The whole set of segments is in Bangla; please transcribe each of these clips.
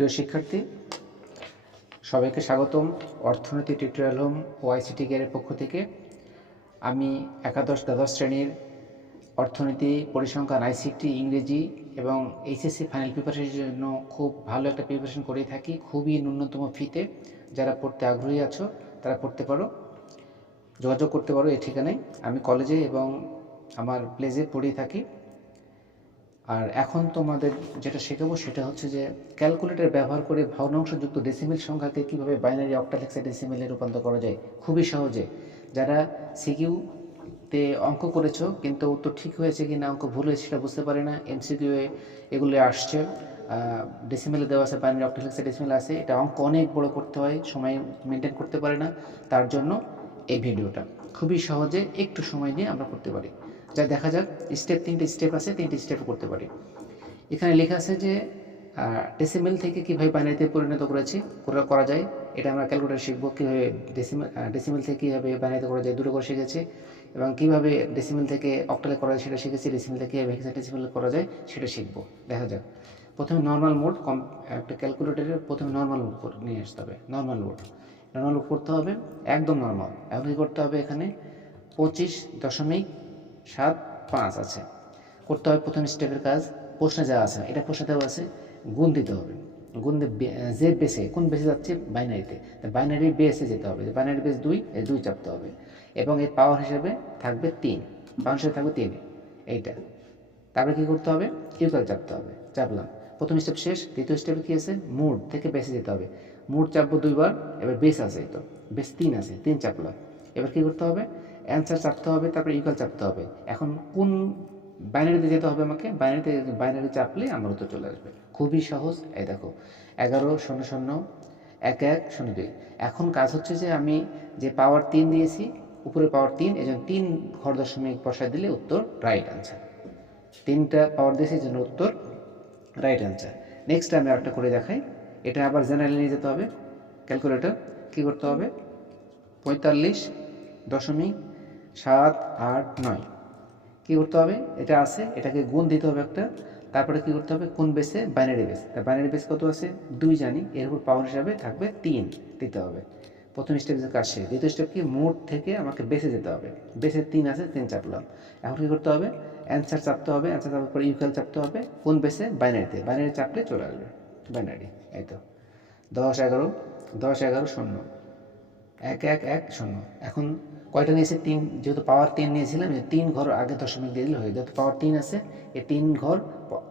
প্রিয় শিক্ষার্থী, সবাইকে স্বাগতম অর্থনীতি টিউটোরিয়াল হোম ও আইসিটি কেয়ারের পক্ষ থেকে। আমি একাদশ দ্বাদশ শ্রেণীর অর্থনীতি, পরিসংখ্যান, আইসিটি, ইংরেজি এবং এইচএসসি ফাইনাল প্রিপারেশনের জন্য খুব ভালো একটা প্রিপারেশন করে থাকি, খুবই ন্যূনতম ফিতে। যারা পড়তে আগ্রহী আছো তারা পড়তে পারো, যোগাযোগ করতে পারো এই ঠিকানায়। আমি কলেজে এবং আমার প্লেজে পড়িয়ে থাকি। আর এখন তোমাদের যেটা শেখাবো সেটা হচ্ছে যে ক্যালকুলেটর ব্যবহার করে ভগ্নাংশযুক্ত ডেসিমেল সংখ্যাকে কীভাবে বাইনারি অক্টাল হেক্সাডেসিমেলে রূপান্তর করা যায় খুবই সহজে। যারা সিকিউতে অঙ্ক করেছো কিন্তু উত্তর ঠিক হয়েছে কি না অঙ্ক ভুল হয়েছে সেটা বুঝতে পারে না, এমসিকিউ এগুলো আসছে, ডেসিমেলে দেওয়া আছে, বাইনারি অক্টাল হেক্সাডেসিমেল আছে, এটা অঙ্ক অনেক বড় করতে হয়, সময় মেনটেন করতে পারে না, তার জন্য এই ভিডিওটা খুবই সহজে একটু সময় নিয়ে আমরা করতে পারি। যা দেখা যাক, তিনটে স্টেপ আছে, তিনটে স্টেপ করতে পারি। এখানে লেখা আছে যে ডেসিমেল থেকে কীভাবে বাইনারিতে পরিণত করা যায়, এটা আমরা ক্যালকুলেটর শিখবো। কীভাবে ডেসিমেল থেকে কীভাবে বাইনারিতে করা যায় দুটো করে শিখেছি, এবং কীভাবে ডেসিমেল থেকে অক্টালে করা যায় সেটা শিখেছি, ডেসিমেল থেকে কীভাবে হেক্সাডেসিমেল করা যায় সেটা শিখবো। দেখা যাক, প্রথমে নর্মাল মোড, একটা ক্যালকুলেটরের প্রথমে নর্মাল মোড নিয়ে আসতে হবে। নর্মাল মোড করতে হবে, একদম নর্মাল। এখন কী করতে হবে, এখানে 25.75 আছে, করতে হবে প্রথম স্টেপের কাজ। প্রশ্নে যা আছে, এটা প্রশ্নে দেওয়া আছে, গুণ দিতে হবে। গুণ যে বেসে, কোন বেসে যাচ্ছে, বাইনারিতে, বাইনারি বেসে যেতে হবে। বাইনারি বেস 2, এই 2 চাপতে হবে, এবং এর পাওয়ার হিসেবে থাকবে 3, পাওয়ার হিসেবে থাকবে 3, এইটা। তারপরে কী করতে হবে, ইকুয়াল চাপতে হবে, চাপলাম, প্রথম স্টেপ শেষ। দ্বিতীয় স্টেপে কী আছে, মুড থেকে বেসে যেতে হবে, মুড চাপবো 2 বার, এবার বেস আছে, তো বেস 3 আছে, 3 চাপলাম। এবার কী করতে হবে, অ্যান্সার চাপতে হবে, তারপরে ইকুয়াল চাপতে হবে। এখন কোন বাইনারিতে যেতে হবে আমাকে, বাইনারি চাপলে আমার উত্তর চলে আসবে, খুবই সহজ। এই দেখো, 11.0011.11.02। এখন কাজ হচ্ছে যে আমি যে পাওয়ার 3 দিয়েছি, উপরে পাওয়ার 3, এই জন্য 3 ঘর দশমিক বসায় দিলে উত্তর রাইট আনসার। 3টা পাওয়ার দিয়েছি, এই জন্য উত্তর রাইট আনসার। নেক্সট আমি আরেকটা করে দেখাই, এটা আবার জেনারেলে নিয়ে যেতে হবে। ক্যালকুলেটর কী করতে হবে, 45.789 কী করতে হবে, এটা আছে, এটাকে গুণ দিতে হবে একটা, তারপরে কী করতে হবে, কোন বেসে, বাইনারি বেস। তা বাইনারি বেস কত আছে, 2 জানি, এর উপর পাওয়ার হিসাবে থাকবে 3 দিতে হবে। প্রথম স্টেপের কাজ শেষ। দ্বিতীয় স্টেপ কি, মোড থেকে আমাকে বেসে যেতে হবে, বেসে 3 আছে, 3 চাপলাম। এখন কী করতে হবে, অ্যান্সার চাপতে হবে, অ্যান্সার চাপার পরে ইকুয়াল চাপতে হবে, কোন বেসে, বাইনারিতে, বাইনারি চাপলে চলে আসবে বাইনারি। এই তো 10.11.0 এখন কয়টা নিয়েছে, 3, যেহেতু পাওয়ার 3 নিয়েছিলাম, 3 ঘর আগে দশমিক দিয়ে দিলে হয়ে, যেহেতু পাওয়ার 3 আছে, এই 3 ঘর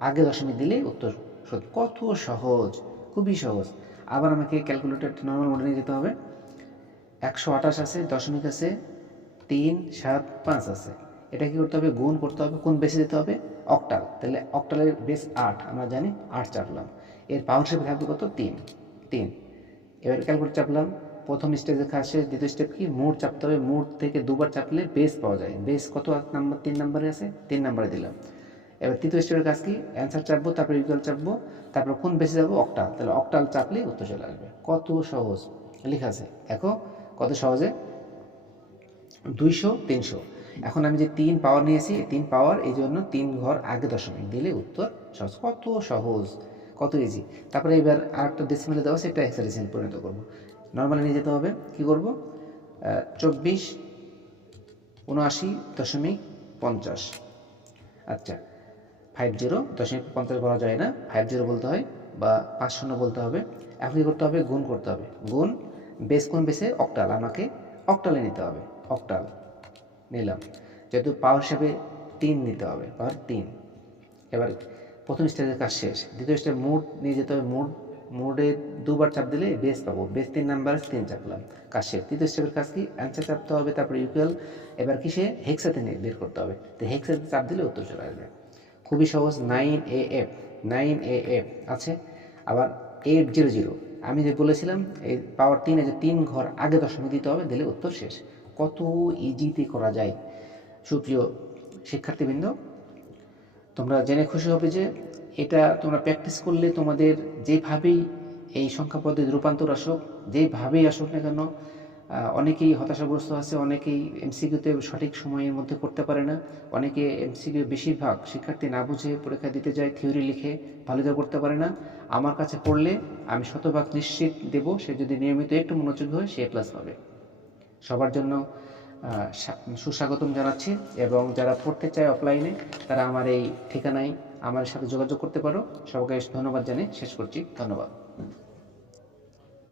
আগে দশমিক দিলেই উত্তর সত্য। কত সহজ, খুবই সহজ। আবার আমাকে ক্যালকুলেটর নর্মাল মোডে নিয়ে যেতে হবে। 128 আছে, দশমিক আছে, 3, 7, 5 আছে, এটা কী করতে হবে, গুণ করতে হবে, কোন বেসে যেতে হবে, অক্টাল, তাহলে অক্টালের বেস 8, আমরা জানি, 8 চাপলাম, এর পাওয়ার হিসেবে থাকবে কত, 3। এবার ক্যালকুলেটর চাপলাম, প্রথম স্টেজে কাজ শেষ। দ্বিতীয় স্টেপ কি, মোড চাপতে হবে, মোড থেকে 2 বার চাপলে বেস পাওয়া যায়, বেস কত নাম্বার, 3 নাম্বারে আছে, 3 নাম্বারে দিলাম। এবার তৃতীয় স্টেপের কাজ কি, অ্যান্সার চাপবো, তারপরে ইকুয়াল চাপবো, তারপর কোন বেসে যাবো, অক্টাল, তাহলে অক্টাল চাপলে উত্তর চলে আসবে। কত সহজ লেখা আছে, দেখো কত সহজে, 200, 300। এখন আমি যে 3 পাওয়ার নিয়েছি, 3 পাওয়ার, এই জন্য 3 ঘর আগে দশমিক দিলে উত্তর সহজ। কত সহজ, কত ইজি। তারপরে এবার আরেকটা ডেসিমেলে দেওয়া আছে, এটা হেক্সাডেসিমেলে পরিণত করবো। নর্মালি নিয়ে যেতে হবে, কী করবো, 24.79.50। আচ্ছা, 50.50 বলা যায় না, 50 বলতে হয়, বা 50 বলতে হবে। এখন কী করতে হবে, গুণ করতে হবে, গুণ বেস, কোন বেসে, অক্টাল, আমাকে অক্টালে নিতে হবে, অক্টাল নিলাম, যেহেতু পাওয়ার হিসাবে 3 নিতে হবে, পাওয়ার 3। এবার প্রথম স্টেজের কাজ শেষ। দ্বিতীয় স্টেপ, মোড নিয়ে যেতে হবে, মোডে 2 বার চাপ দিলে বেস পাবো, বেস 3 নাম্বার, 3 চাপলাম, কাজ শেষ। তৃতীয় স্টেপের কাজ কি, অ্যান্সার চাপতে হবে, তারপরে ইকুয়াল, এবার কিসে, হেক্সাতে নিয়ে বের করতে হবে, তো হেক্সাতে চাপ দিলে উত্তর চলে আসবে, খুবই সহজ। 9AF আছে, আবার 800, আমি যে বলেছিলাম এই পাওয়ার 3, যে 3 ঘর আগে দশমিক দিতে হবে, দিলে উত্তর শেষ। কত ইজিতে করা যায়। সুপ্রিয় শিক্ষার্থীবৃন্দ, তোমরা জেনে খুশি হবে যে এটা তোমরা প্র্যাকটিস করলে তোমাদের যেভাবেই এই সংখ্যা পদ্ধতির রূপান্তর আসুক, যেভাবেই আসুক না কেন, অনেকেই হতাশাগ্রস্ত আছে, অনেকেই এমসিকিউতে সঠিক সময়ের মধ্যে করতে পারে না, অনেকে এমসিকিউ বেশিরভাগ শিক্ষার্থী না বুঝে পরীক্ষা দিতে যায়, থিওরি লিখে ভালো করতে পারে না। আমার কাছে পড়লে আমি শতভাগ নিশ্চিত দেব, সে যদি নিয়মিত একটু মনোযোগী হয় সে প্লাস পাবে। সবার জন্য সুস্বাগতম জানাচ্ছি, এবং যারা পড়তে চায় অফলাইনে তারা আমার এই ঠিকানায় আমার সাথে যোগাযোগ করতে পারো। সবাইকে ধন্যবাদ জানিয়ে শেষ করছি। ধন্যবাদ।